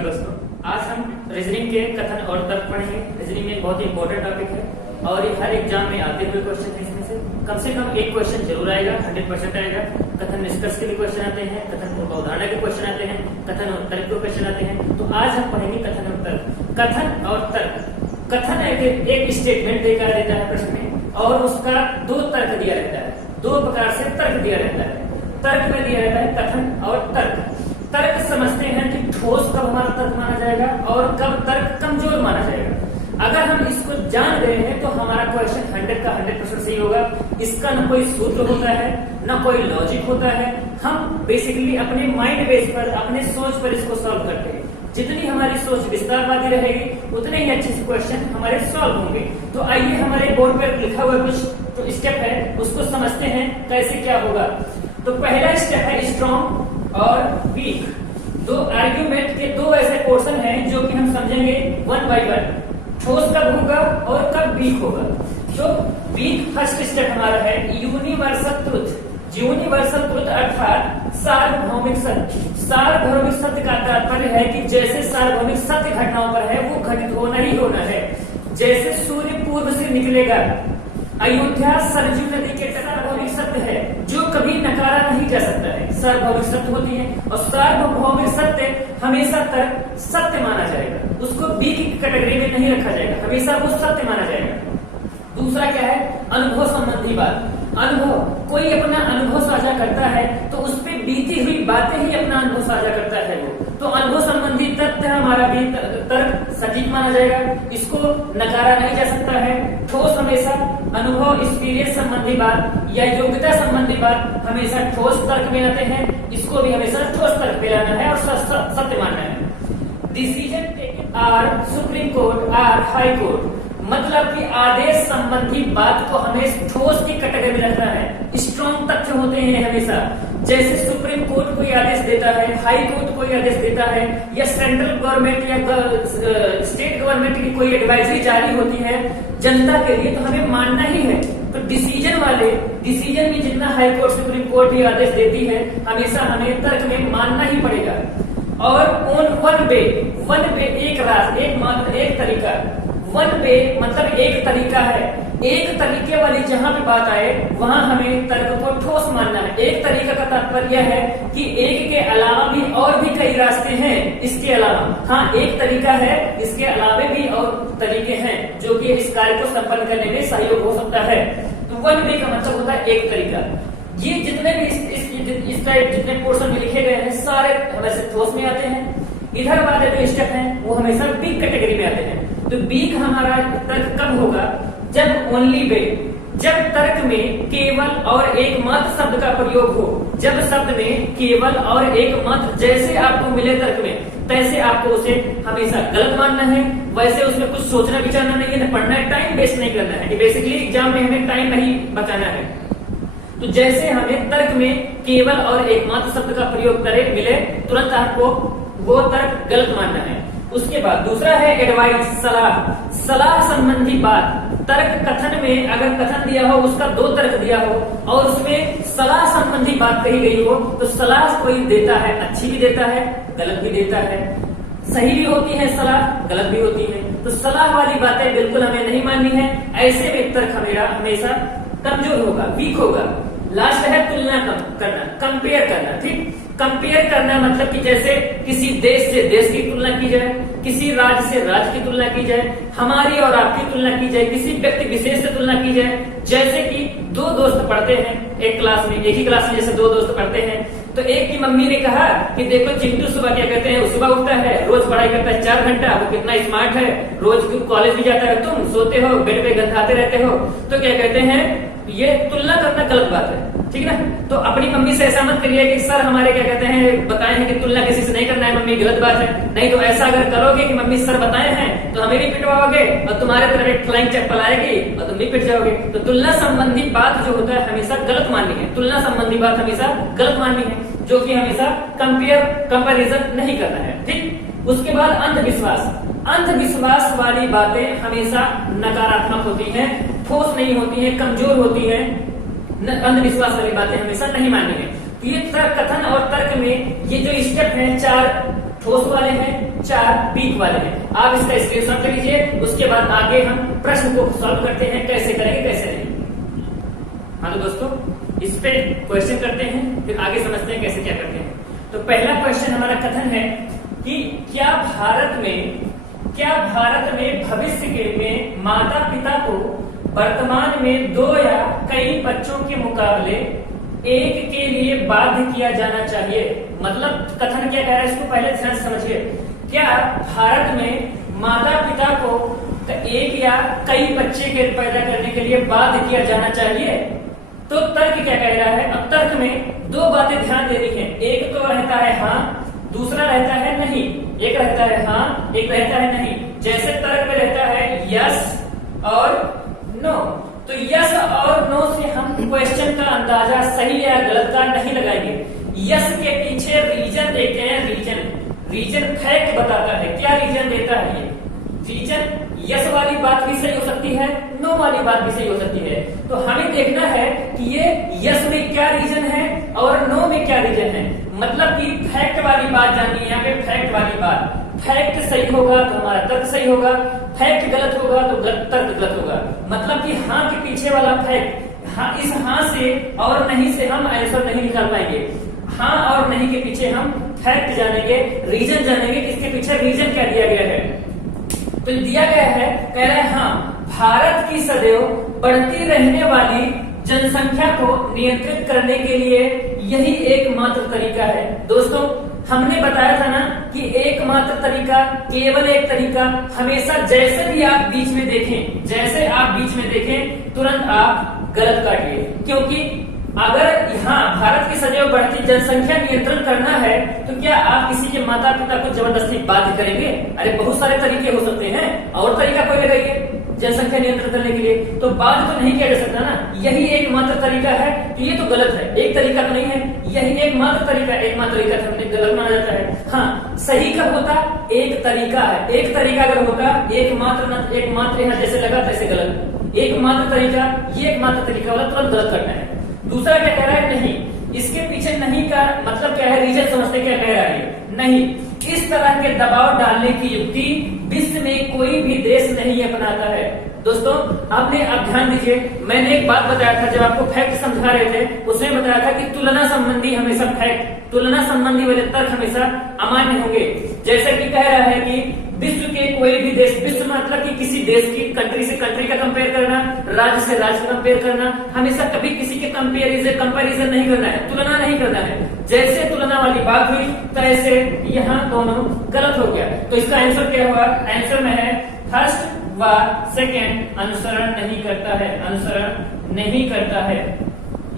नमस्कार दोस्तों, आज हम रीजनिंग के कथन और तर्क पढ़ेंगे। रीजनिंग में एक बहुत ही इंपॉर्टेंट टॉपिक है और ये हर एग्जाम में आते हुए क्वेश्चन है। इसमें से कम एक क्वेश्चन जरूर आएगा, 100% आएगा। कथन निष्कर्ष के भी क्वेश्चन आते हैं, कथन पूर्व अवधारणा के क्वेश्चन आते हैं, कथन और तर्क के क्वेश्चन आते हैं। तो आज हम पढ़ेंगे कथन और तर्क। कथन और तर्क। कथन एक स्टेटमेंट देकर रहता है प्रश्न में और उसका दो तर्क दिया रहता है, दो प्रकार से तर्क दिया रहता है। तर्क में दिया रहता है कथन और तर्क। तर्क समझते हैं कि ठोस कब हमारा तर्क माना जाएगा और कब तर्क कमजोर माना जाएगा। अगर हम इसको जान गए हैं तो हमारा क्वेश्चन 100 का 100% सही होगा। इसका न कोई सूत्र होता है, न कोई लॉजिक होता है। हम बेसिकली अपने माइंड बेस पर, अपने सोच पर इसको सॉल्व करते हैं। जितनी हमारी सोच विस्तारवादी रहेगी उतने ही अच्छे से क्वेश्चन हमारे सॉल्व होंगे। तो आइए हमारे बोर्ड पर लिखा हुआ कुछ तो स्टेप है, उसको समझते हैं कैसे क्या होगा। तो पहला स्टेप है स्ट्रॉन्ग और वीक। दो आर्ग्यूमेंट के दो ऐसे पोर्शन हैं जो कि हम समझेंगे वन बाय वन। ठोस कब होगा और कब वीक होगा। तो वीक फर्स्ट स्टेप हमारा है यूनिवर्सल ट्रुथ। यूनिवर्सल ट्रुथ अर्थात सार्वभौमिक सत्य। सार्वभौमिक सत्य का तात्पर्य है कि जैसे सार्वभौमिक सत्य घटनाओं पर है वो घटित होना ही होना है। जैसे सूर्य पूर्व से निकलेगा, अयोध्या सरजू नदी के तट सार्वभौमिक सत्य है जो कभी नकारा नहीं जा सकता है। सार्वभौमिक सत्य होती है और सार्वभौमिक सत्य हमेशा तक सत्य माना जाएगा, उसको बी की कैटेगरी में नहीं रखा जाएगा, हमेशा वो सत्य माना जाएगा। दूसरा क्या है अनुभव संबंधी बात। अनुभव, कोई अपना अनुभव साझा करता है तो उस पर बीती हुई बातें ही अपना अनुभव साझा करता है वो। तो अनुभव संबंधी तथ्य हमारा भी तर्क सटीक माना जाएगा, इसको नकारा नहीं जा सकता है। ठोस हमेशा अनुभव एक्सपीरियंस संबंधी बात या योग्यता संबंधी बात हमेशा ठोस तर्क में आते हैं, इसको भी हमेशा ठोस तर्क में लाना है और सत्य मानना है। Decision taken or supreme court or high court, मतलब कि आदेश संबंधी बात को हमें ठोस की कैटेगरी में रखना है। स्ट्रॉन्ग तथ्य होते हैं हमेशा। जैसे सुप्रीम कोर्ट कोई आदेश देता है, हाई कोर्ट कोई आदेश देता है या सेंट्रल गवर्नमेंट या स्टेट गवर्नमेंट की कोई एडवाइजरी जारी होती है जनता के लिए, तो हमें मानना ही है। तो डिसीजन में जितना हाई कोर्ट सुप्रीम कोर्ट भी आदेश देती है हमेशा हमें तर्क में मानना ही पड़ेगा। और ऑन वन वे एक रास्ता, एक मात्र, एक तरीका। वन वे मतलब एक तरीका है। एक तरीके वाली जहां भी बात आए वहां हमें तर्क को ठोस मानना है। एक तरीका का तात्पर्य है कि एक के अलावा भी और भी कई रास्ते हैं। इसके अलावा हाँ एक तरीका है, इसके अलावा भी और तरीके हैं जो कि इस कार्य को संपन्न करने में सहयोग हो सकता है। तो वन वे का मतलब होता है एक तरीका। ये जितने भी इस टाइप जितने पोर्शन में लिखे गए हैं सारे हमेशा ठोस में आते हैं। इधर वाले जो स्टेप हैं वो हमेशा वीक कैटेगरी में आते हैं। तो वीक हमारा तर्क कब होगा जब ओनली वे, जब तर्क में केवल और एकमात्र शब्द का प्रयोग हो। जब शब्द में केवल और एकमात्र जैसे आपको मिले तर्क में तैसे आपको उसे हमेशा गलत मानना है। वैसे उसमें कुछ सोचना विचारना नहीं है, पढ़ना है, टाइम वेस्ट नहीं करना है। बेसिकली एग्जाम में हमें टाइम नहीं बचाना है। तो जैसे हमें तर्क में केवल और एकमात्र शब्द का प्रयोग करे मिले तुरंत आपको वो तर्क गलत मानना है। उसके बाद दूसरा है एडवाइस, सलाह संबंधी बात। तर्क कथन में अगर कथन दिया हो उसका दो तर्क दिया हो और उसमें सलाह संबंधी बात कही गई हो तो सलाह कोई देता है, अच्छी भी देता है, गलत भी देता है। सही भी होती है सलाह, गलत भी होती है। तो सलाह वाली बातें बिल्कुल हमें नहीं माननी है। ऐसे में तर्क हमेशा कमजोर होगा, वीक होगा। लास्ट है तुलना करना, कंपेयर करना। ठीक, कंपेयर करना मतलब कि जैसे किसी देश से देश की तुलना की जाए, किसी राज्य से राज्य की तुलना की जाए, हमारी और आपकी तुलना की जाए, किसी व्यक्ति विशेष से तुलना की जाए। जैसे कि दो दोस्त पढ़ते हैं एक क्लास में, एक ही क्लास में जैसे दो दोस्त पढ़ते हैं तो एक की मम्मी ने कहा कि देखो चिंटू सुबह क्या कहते हैं, सुबह उठता है, रोज पढ़ाई करता है 4 घंटा, वो कितना स्मार्ट है, रोज कॉलेज भी जाता है, तुम सोते हो बेड पे गंधाते रहते हो। तो क्या कहते हैं, ये तुलना करना गलत बात है। ठीक है ना। तो अपनी मम्मी से ऐसा मत करिए कि सर हमारे क्या कहते हैं बताए हैं कि तुलना किसी से नहीं करना है, मम्मी गलत बात है। नहीं तो ऐसा अगर करोगे कि मम्मी सर बताए हैं तो हमें भी पिटवाओगे और तुम्हारे तरफ एक फ्लाइंग चप्पल आएगी और तुम भी पिट जाओगे। तो तुलना संबंधी बात जो होता है हमेशा गलत माननी है। तुलना संबंधी बात हमेशा गलत माननी है, जो कि हमेशा कंपेरिजन नहीं करना है। ठीक। उसके बाद अंधविश्वास वाली बातें हमेशा नकारात्मक होती हैं, ठोस नहीं होती हैं, कमजोर होती हैं। अंधविश्वास वाली बातें हमेशा नहीं माननी है। तो ये कथन और तर्क में ये जो स्टेप हैं 4 ठोस वाले हैं, 4 वीक वाले हैं। आप इसका स्क्रीनशॉट ले लीजिए, उसके बाद आगे हम प्रश्न को सॉल्व करते हैं, कैसे करेंगे कैसे नहीं। हाँ तो दोस्तों इस पे क्वेश्चन करते हैं, फिर आगे समझते हैं कैसे क्या करते हैं। तो पहला क्वेश्चन हमारा कथन है कि क्या भारत में भविष्य में माता पिता को वर्तमान में 2 या कई बच्चों के मुकाबले एक के लिए बाध्य किया जाना चाहिए। मतलब कथन क्या कह रहा है, इसको पहले ध्यान से समझिए। क्या भारत में माता पिता को 1 या कई बच्चे के पैदा करने के लिए बाध्य किया जाना चाहिए? तो तर्क क्या कह रहा है? अब तर्क में 2 बातें ध्यान देनी है। एक तो रहता है हाँ, दूसरा रहता है नहीं। एक रहता है हाँ, एक रहता है नहीं। जैसे तर्क में रहता है यस और नो, तो यस और नो से हम क्वेश्चन का अंदाजा सही या गलत का नहीं लगाएंगे। यस के पीछे रीजन देते हैं। रीजन फैक्ट बताता है, क्या रीजन देता है। ये रीजन यस वाली बात भी सही हो सकती है, नो वाली बात भी सही हो सकती है। तो हमें देखना है कि ये यस में क्या रीजन है और नो में क्या रीजन है। मतलब कि फैक्ट वाली बात जाननी है। यहाँ पे फैक्ट वाली बात, फैक्ट सही होगा तो हमारा तर्क सही होगा, फैक्ट गलत होगा तो तर्क गलत होगा। मतलब कि हाँ के पीछे वाला फैक्ट, हाँ इस हाँ से और नहीं से हम आंसर नहीं निकाल पाएंगे। हाँ और नहीं के पीछे हम फैक्ट जानेंगे, रीजन जानेंगे, इसके पीछे रीजन क्या दिया गया है। तो दिया गया है, कह रहा है हाँ भारत की सदैव बढ़ती रहने वाली जनसंख्या को नियंत्रित करने के लिए यही एकमात्र तरीका है। दोस्तों हमने बताया था ना कि एकमात्र तरीका, केवल एक तरीका, हमेशा जैसे भी आप बीच में देखें तुरंत आप गलत काटिए। क्योंकि अगर यहाँ भारत की सदैव बढ़ती जनसंख्या नियंत्रण करना है तो क्या आप किसी के माता पिता को जबरदस्ती बाध्य करेंगे? अरे बहुत सारे तरीके हो सकते हैं, और तरीका कोई लगाइए जनसंख्या नियंत्रण करने के लिए, तो बाध्य तो नहीं किया जा सकता ना। यही एकमात्र तरीका है, तो ये तो गलत है। एक तरीका तो नहीं है, यही एकमात्र तरीका हमने गलत माना जाता है। हाँ सही कब होता? एक तरीका है। एक तरीका अगर होता, एकमात्र यहाँ जैसे लगा तैसे गलत। एकमात्र तरीका, ये एकमात्र तरीका वाला तुरंत गलत करना है। दूसरा क्या कह रहा है? नहीं। इसके पीछे नहीं का मतलब क्या है? रीजन समझते क्या कह रहा है? नहीं। इस तरह के दबाव डालने की युक्ति विश्व में कोई भी देश नहीं अपनाता है। दोस्तों आपने अब ध्यान दीजिए, मैंने एक बात बताया था जब आपको फैक्ट समझा रहे थे, उसमें बताया था कि तुलना संबंधी हमेशा फैक्ट, तुलना संबंधी वाले तर्क हमेशा अमान्य होंगे। जैसे कि कह रहा है कि विश्व के कोई भी देश, विश्व मतलब कि किसी देश की कंट्री से कंट्री का कंपेयर करना, राज्य से राज्य का कंपेयर करना, हमेशा कभी किसी के कंपेरिजन नहीं करना है, तुलना नहीं करना है। जैसे तुलना वाली बात हुई तैसे यहाँ दोनों गलत हो गया। तो इसका आंसर क्या होगा? आंसर में है फर्स्ट व सेकेंड अनुसरण नहीं करता है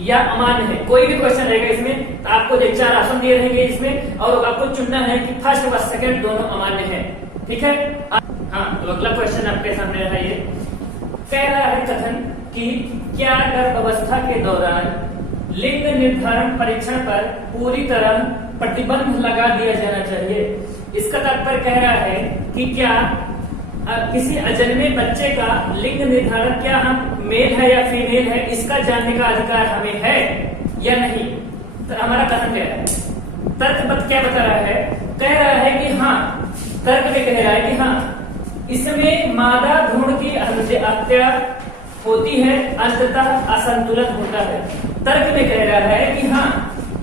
या अमान्य है। कोई भी क्वेश्चन रहेगा इसमें तो आपको 4 ऑप्शन दिए रहेंगे इसमें, और आपको चुनना है कि फर्स्ट व सेकेंड दोनों अमान्य है। ठीक है। हाँ तो अगला क्वेश्चन आपके सामने रहा, ये कह रहा है कथन कि क्या गर्भावस्था के दौरान लिंग निर्धारण परीक्षण पर पूरी तरह प्रतिबंध लगा दिया जाना चाहिए? इसका तात्पर्य कह रहा है कि क्या किसी अजन्मे बच्चे का लिंग निर्धारण क्या हम मेल है या फीमेल है, इसका जानने का अधिकार हमें है या नहीं? तो हमारा कथन क्या है? तर्क क्या बता रहा है? कह रहा है कि हाँ, तर्क में कह रहा है कि हाँ इसमें मादा भ्रूण की हत्या होती है, अंततः असंतुलन होता है। तर्क में कह रहा है कि हाँ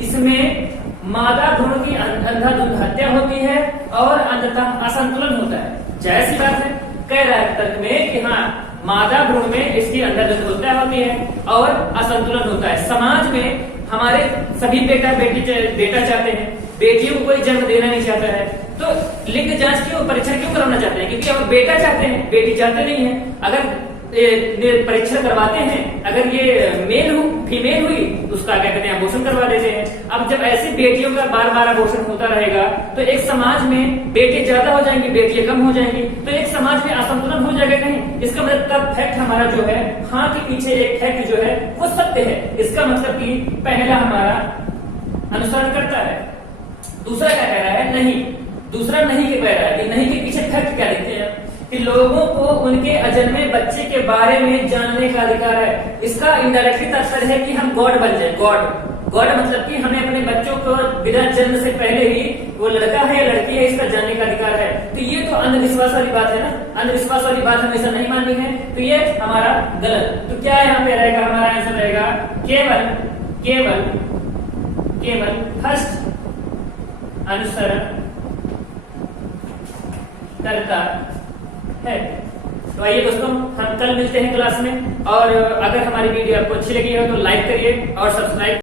इसमें मादा भ्रूण की अंधाधुंध हत्या होती है और अंततः असंतुलन होता है। जाहिर सी बात है, कह रहा है तर्क में कि हाँ मादा भ्रूण में इसकी अंधाधुंध हत्या होती है और असंतुलन होता है। समाज में हमारे सभी बेटा चाहते हैं, बेटियों को कोई जन्म देना नहीं चाहता है, तो लिंग जांच क्यों, परीक्षण क्यों कराना चाहते हैं? क्योंकि हम बेटा चाहते हैं, बेटी चाहते नहीं है। अगर परीक्षण करवाते हैं, अगर ये फीमेल हुई तो उसका क्या कहते हैं अबॉर्शन करवा देते हैं। अब जब ऐसी बेटियों का बार बार अबॉर्शन होता रहेगा तो एक समाज में बेटे ज्यादा हो जाएंगे, बेटियां कम हो जाएंगी, तो एक समाज में असंतुलन हो जाएगा नहीं। इसका मतलब तब फैक्ट हमारा जो है, हाँ के पीछे एक फैक्ट जो है वो सत्य है। इसका मतलब कि पहला हमारा अनुसरण करता है। दूसरा क्या कह रहा है? नहीं। दूसरा नहीं के कह रहा है कि नहीं के पीछे फैक्ट क्या लिखते हैं कि लोगों को उनके अजन्मे बच्चे के बारे में जानने का अधिकार है। इसका इनडायरेक्टली तात्पर्य है कि हम गॉड बन जाए। गॉड मतलब कि हमें अपने बच्चों को बिना जन्म से पहले ही वो लड़का है या लड़की है इसका जानने का अधिकार अधिकार है। तो ये तो अंधविश्वास वाली बात है ना, अंधविश्वास वाली बात हमेशा नहीं माननी है, तो ये हमारा गलत। तो क्या यहाँ पे रहेगा, हमारा आंसर रहेगा केवल केवल केवल फर्स्ट अनुसरण करता है। तो आइए दोस्तों, हम कल मिलते हैं क्लास में, और अगर हमारी वीडियो आपको अच्छी लगी हो तो लाइक करिए और सब्सक्राइब